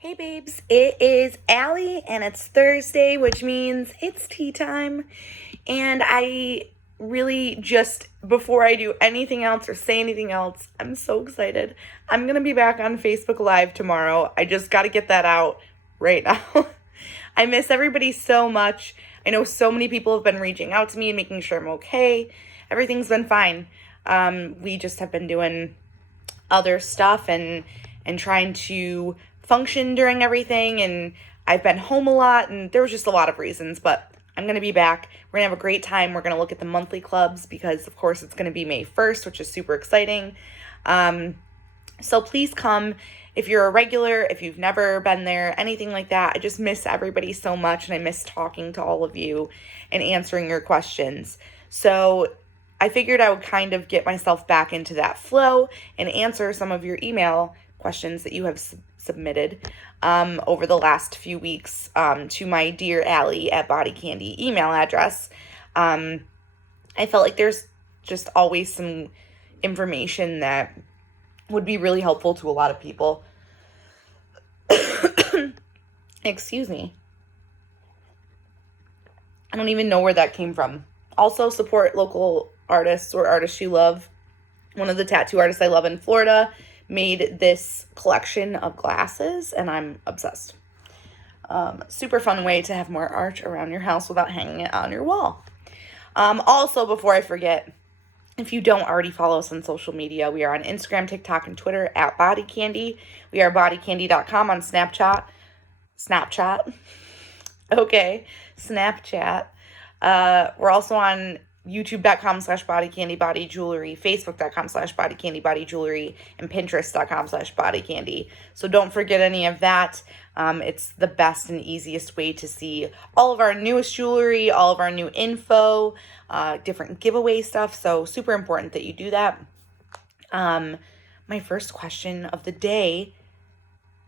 Hey babes, it is Allie and it's Thursday, which means it's tea time. And I really just, before I do anything else or say anything else, I'm so excited. I'm going to be back on Facebook Live tomorrow. I just got to get that out right now. I miss everybody so much. I know so many people have been reaching out to me and making sure I'm okay. Everything's been fine. We just have been doing other stuff and trying to function during everything, and I've been home a lot, and there was just a lot of reasons, but I'm going to be back. We're going to have a great time. We're going to look at the monthly clubs because, of course, it's going to be May 1st, which is super exciting. So please come if you're a regular, if you've never been there, anything like that. I just miss everybody so much, and I miss talking to all of you and answering your questions. So I figured I would kind of get myself back into that flow and answer some of your email questions that you have submitted over the last few weeks to my DearAlley at BodyCandy email address. I felt like there's just always some information that would be really helpful to a lot of people. Excuse me. I don't even know where that came from. Also, support local artists or artists you love. One of the tattoo artists I love in Florida made this collection of glasses, and I'm obsessed. Super fun way to have more art around your house without hanging it on your wall. Also, before I forget, if you don't already follow us on social media, we are on Instagram, TikTok, and Twitter at BodyCandy. We are bodycandy.com on Snapchat. Okay, Snapchat. We're also on youtube.com/bodycandy body jewelry, facebook.com/bodycandy body jewelry, and pinterest.com/bodycandy. So don't forget any of that. It's the best and easiest way to see all of our newest jewelry, all of our new info, different giveaway stuff. So super important that you do that. My first question of the day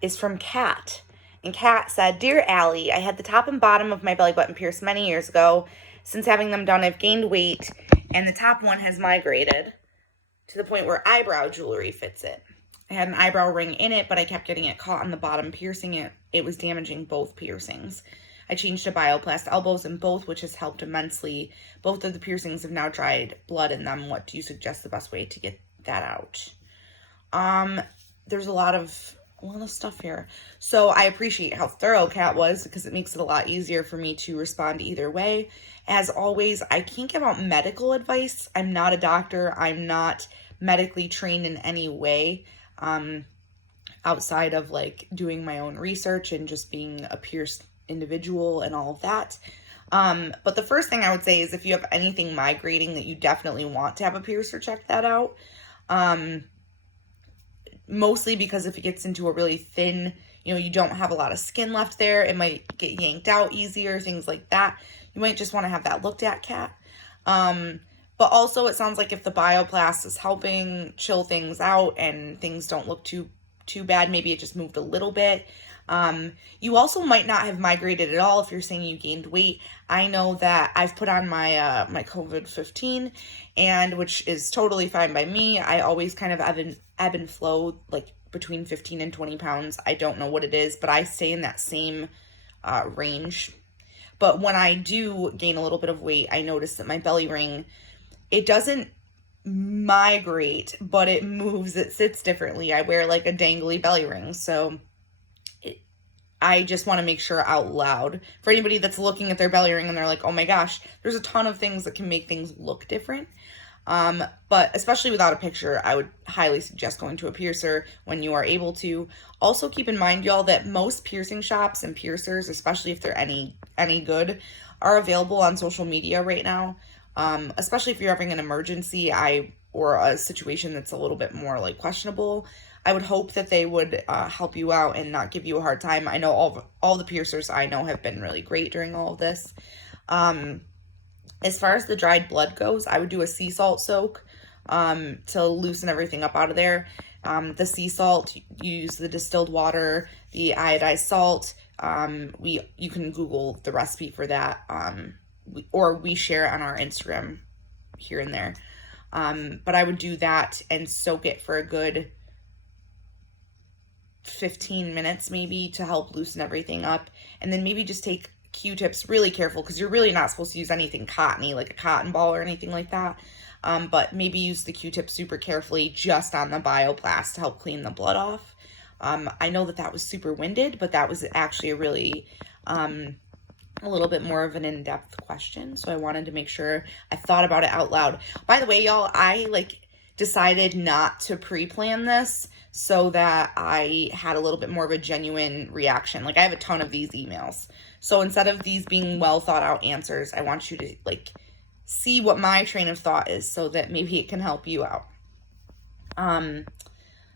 is from Kat. And Kat said, "Dear Allie, I had the top and bottom of my belly button pierced many years ago. Since having them done, I've gained weight, and the top one has migrated to the point where eyebrow jewelry fits it. I had an eyebrow ring in it, but I kept getting it caught on the bottom, piercing it. It was damaging both piercings. I changed to bioplast elbows in both, which has helped immensely. Both of the piercings have now dried blood in them. What do you suggest the best way to get that out?" There's a lot of stuff here. So I appreciate how thorough Kat was because it makes it a lot easier for me to respond either way. As always, I can't give out medical advice. I'm not a doctor. I'm not medically trained in any way outside of like doing my own research and just being a pierced individual and all of that. But the first thing I would say is if you have anything migrating that you definitely want to have a piercer check that out. Mostly because if it gets into a really thin, you don't have a lot of skin left there, it might get yanked out easier, things like that. You might just want to have that looked at, Kat. But also it sounds like if the bioplast is helping chill things out and things don't look too bad, maybe it just moved a little bit. You also might not have migrated at all if you're saying you gained weight. I know that I've put on my my COVID-15, and which is totally fine by me. I always kind of ebb and flow like between 15 and 20 pounds. I don't know what it is, but I stay in that same range. But when I do gain a little bit of weight, I notice that my belly ring, it doesn't migrate, but it moves, it sits differently. I wear like a dangly belly ring, so I just want to make sure out loud for anybody that's looking at their belly ring and they're like, oh my gosh, there's a ton of things that can make things look different. But especially without a picture, I would highly suggest going to a piercer when you are able to. Also keep in mind, y'all, that most piercing shops and piercers, especially if they're any good, are available on social media right now. Especially if you're having an emergency or a situation that's a little bit more like questionable. I would hope that they would help you out and not give you a hard time. I know all the piercers I know have been really great during all of this. As far as the dried blood goes, I would do a sea salt soak to loosen everything up out of there. The sea salt, you use the distilled water, the iodized salt. You can Google the recipe for that, or we share it on our Instagram here and there. But I would do that and soak it for a good 15 minutes maybe to help loosen everything up. And then maybe just take Q-tips, really careful, because you're really not supposed to use anything cottony, like a cotton ball or anything like that. But maybe use the Q-tip super carefully just on the bioplast to help clean the blood off. I know that was super winded, but that was actually a really, a little bit more of an in-depth question. So I wanted to make sure I thought about it out loud. By the way, y'all, I decided not to pre-plan this so that I had a little bit more of a genuine reaction. I have a ton of these emails. So instead of these being well thought out answers, I want you to see what my train of thought is so that maybe it can help you out. Let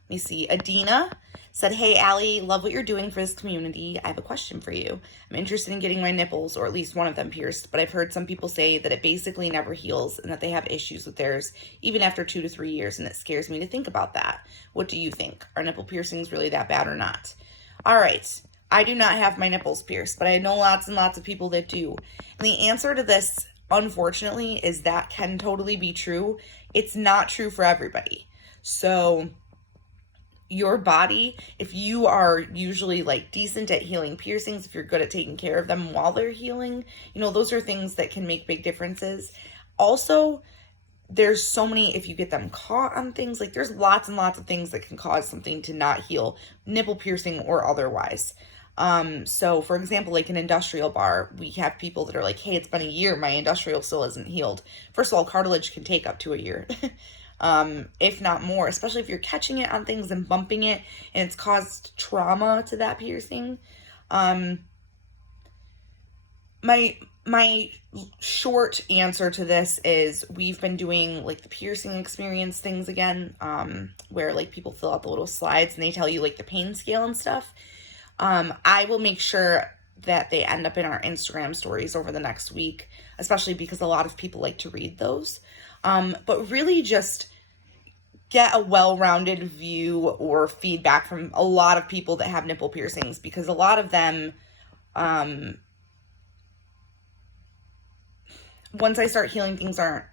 me see. Adina said, "Hey, Allie, love what you're doing for this community. I have a question for you. I'm interested in getting my nipples, or at least one of them, pierced, but I've heard some people say that it basically never heals and that they have issues with theirs even after 2 to 3 years, and it scares me to think about that. What do you think? Are nipple piercings really that bad or not?" All right. I do not have my nipples pierced, but I know lots and lots of people that do. And the answer to this, unfortunately, is that can totally be true. It's not true for everybody. So your body, if you are usually decent at healing piercings, if you're good at taking care of them while they're healing, those are things that can make big differences. Also, there's so many, if you get them caught on things, there's lots and lots of things that can cause something to not heal, nipple piercing or otherwise. So for example, an industrial bar, we have people that are "Hey, it's been a year, my industrial still isn't healed." First of all, cartilage can take up to a year. If not more, especially if you're catching it on things and bumping it and it's caused trauma to that piercing. My short answer to this is we've been doing the piercing experience things again, where people fill out the little slides and they tell you the pain scale and stuff. I will make sure that they end up in our Instagram stories over the next week, especially because a lot of people like to read those. But really just get a well-rounded view or feedback from a lot of people that have nipple piercings, because a lot of them, once I start hearing things aren't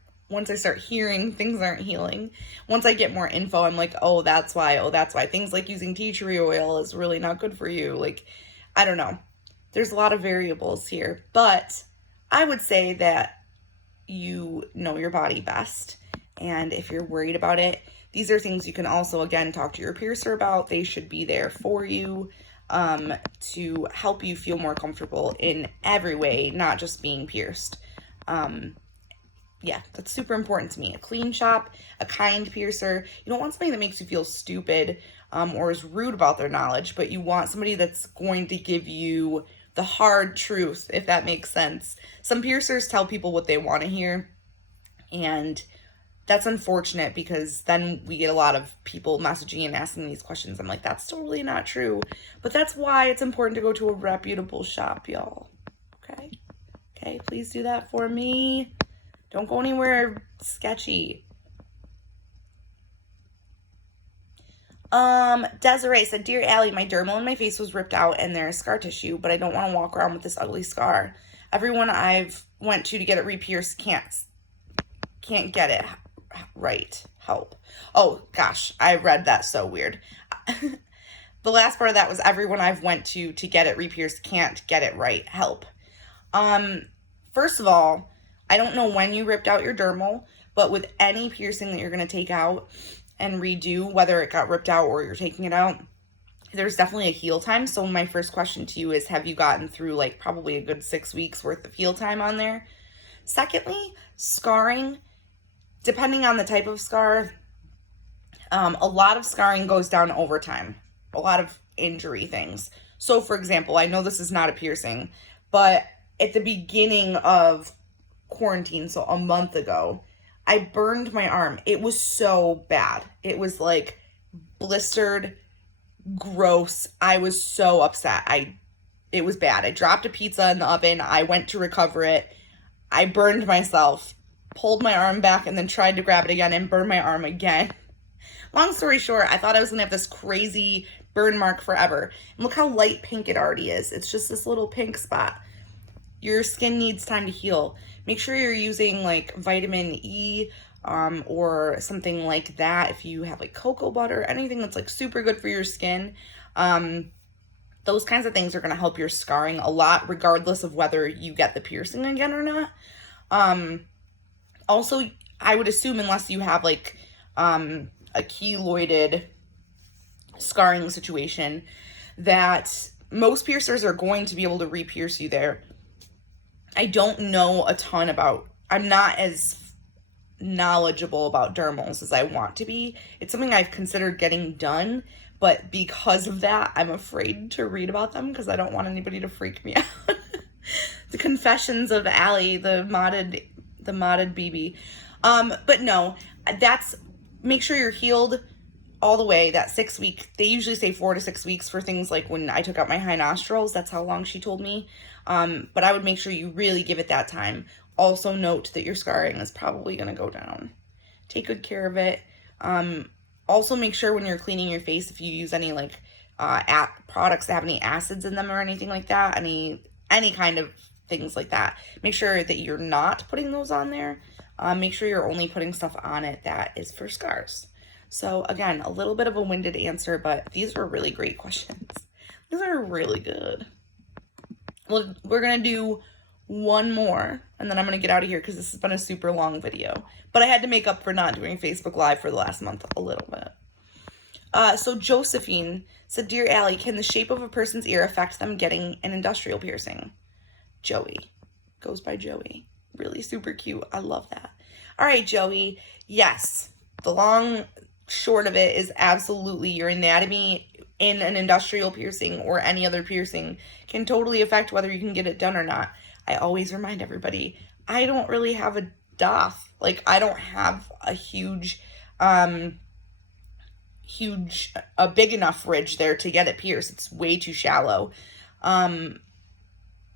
healing. Once I get more info, I'm oh, that's why. Things like using tea tree oil is really not good for you. I don't know. There's a lot of variables here, but I would say that you know your body best. And if you're worried about it, these are things you can also, again, talk to your piercer about. They should be there for you, to help you feel more comfortable in every way, not just being pierced. Yeah, that's super important to me. A clean shop, a kind piercer. You don't want somebody that makes you feel stupid, or is rude about their knowledge, but you want somebody that's going to give you the hard truth, if that makes sense. Some piercers tell people what they want to hear, and that's unfortunate, because then we get a lot of people messaging and asking these questions. I'm that's totally not true. But that's why it's important to go to a reputable shop, y'all. Okay? Okay, please do that for me. Don't go anywhere sketchy. Desiree said, "Dear Allie, my dermal in my face was ripped out and there's scar tissue, but I don't want to walk around with this ugly scar. Everyone I've went to get it re-pierced can't get it right. Help." Oh gosh, I read that so weird. The last part of that was, "Everyone I've went to get it re-pierced can't get it right. Help." First of all, I don't know when you ripped out your dermal, but with any piercing that you're going to take out and redo, whether it got ripped out or you're taking it out, there's definitely a heal time. So my first question to you is, have you gotten through probably a good 6 weeks worth of heal time on there? Secondly, scarring, depending on the type of scar, a lot of scarring goes down over time, a lot of injury things. So for example, I know this is not a piercing, but at the beginning of quarantine, so a month ago, I burned my arm. It was so bad. It was blistered, gross. I was so upset. It was bad. I dropped a pizza in the oven. I went to recover it. I burned myself, pulled my arm back, and then tried to grab it again and burned my arm again. Long story short, I thought I was gonna have this crazy burn mark forever. And look how light pink it already is. It's just this little pink spot. Your skin needs time to heal. Make sure you're using vitamin E, or something like that. If you have cocoa butter, anything that's super good for your skin, Those kinds of things are going to help your scarring a lot, regardless of whether you get the piercing again or not. Also, I would assume, unless you have like a keloided scarring situation, that most piercers are going to be able to re-pierce you there. I don't know a ton about, I'm not as knowledgeable about dermals as I want to be. It's something I've considered getting done, but because of that, I'm afraid to read about them because I don't want anybody to freak me out. The confessions of Allie, the modded BB. But no, make sure you're healed all the way. That 6 week, they usually say 4 to 6 weeks for things like when I took out my high nostrils, that's how long she told me. But I would make sure you really give it that time. Also note that your scarring is probably going to go down. Take good care of it. Also make sure when you're cleaning your face, if you use any like products that have any acids in them or anything like that, any kind of things like that, make sure that you're not putting those on there. Make sure you're only putting stuff on it that is for scars. So again, a little bit of a winded answer, but these were really great questions. These are really good. Well, we're going to do one more, and then I'm going to get out of here because this has been a super long video. But I had to make up for not doing Facebook Live for the last month a little bit. So Josephine said, Dear Allie, can the shape of a person's ear affect them getting an industrial piercing? Joey. Goes by Joey. Really super cute. I love that. All right, Joey. Yes. The long short of it is absolutely your anatomy in an industrial piercing or any other piercing can totally affect whether you can get it done or not. I always remind everybody, I don't really have a doth. Like, I don't have a a big enough ridge there to get it pierced. It's way too shallow.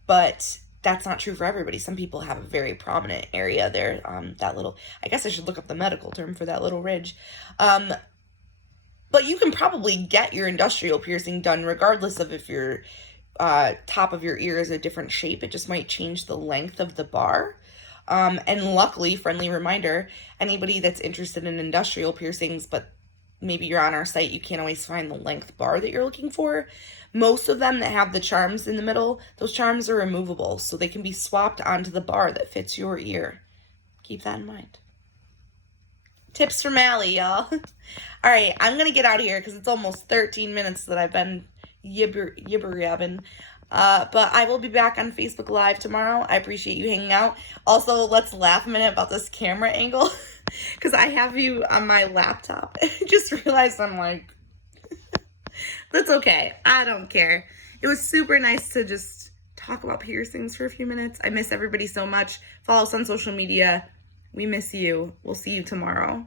But that's not true for everybody. Some people have a very prominent area there, that little, I guess I should look up the medical term for that little ridge. But you can probably get your industrial piercing done regardless of if your top of your ear is a different shape. It just might change the length of the bar. And luckily, friendly reminder, anybody that's interested in industrial piercings, but maybe you're on our site, you can't always find the length bar that you're looking for. Most of them that have the charms in the middle, those charms are removable, so they can be swapped onto the bar that fits your ear. Keep that in mind. Tips from Allie, y'all. All right, I'm going to get out of here because it's almost 13 minutes that I've been yibber-yabbing. But I will be back on Facebook Live tomorrow. I appreciate you hanging out. Also, let's laugh a minute about this camera angle because I have you on my laptop. I just realized I'm like, that's okay. I don't care. It was super nice to just talk about piercings for a few minutes. I miss everybody so much. Follow us on social media. We miss you. We'll see you tomorrow.